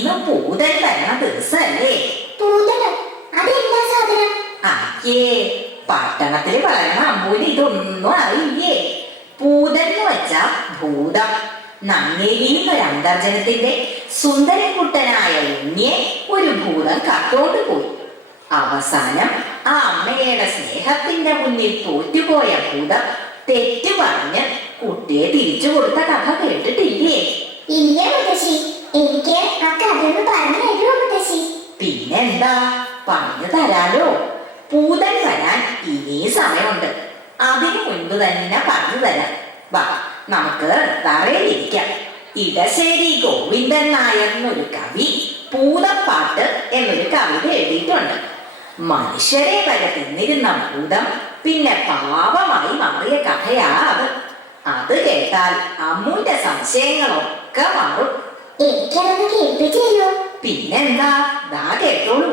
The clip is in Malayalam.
ഇന്ന് പൂതൻ വരണ ദിവസല്ലേ? പൂതനോ? അതെന്താ സാധനം? അയ്യേ, പട്ടണത്തിൽ വളരണ അമ്മൂന് ഇതൊന്നും അറിയില്ലേ. പൂതൻ എന്ന് വെച്ചാ ഭൂതം. നങ്ങേലിയിൽ ഒരു അന്തർജനത്തിന്റെ സുന്ദരക്കുട്ടനായ ഉണ്ണിയെ ഒരു ഭൂതം കട്ടോണ്ട് പോയി. അവസാനം ആ അമ്മയുടെ സ്നേഹത്തിന്റെ മുന്നിൽ തോറ്റുപോയ ഭൂതം തെറ്റു പറഞ്ഞ് കുട്ടിയെ തിരിച്ചു കൊടുത്ത കഥ കേട്ടിട്ടില്ലേ? ഇല്ല മുത്തശ്ശി, എനിക്ക് ആ കഥ ഒന്ന് പറഞ്ഞു തരുമോ മുത്തശ്ശി? പിന്നെന്താ, പറഞ്ഞു തരാലോ. പൂതൻ വരാൻ ഇനി സമയമുണ്ട്. അതിനു മുൻപ് തന്നെ പറഞ്ഞു തരാം. വാ, നമുക്ക് തറയിലിരിക്കാം. ഇടശ്ശേരി ഗോവിന്ദൻ നായർ എന്നൊരു കവി പൂതപ്പാട്ട് എന്നൊരു കവിത എഴുതിയിട്ടുണ്ട്. മനുഷ്യരെ വരെ തിന്നിരുന്ന ഭൂതം പിന്നെ പാപമായി മാറിയ കഥയാ അത്. അത് കേട്ടാൽ അമ്മൂന്റെ സംശയങ്ങളൊക്കെ മാറും. എനിക്കതൊന്ന് കേൾപ്പിച്ചു തരുമോ? പിന്നെന്താ, ദാ കേട്ടോളൂ.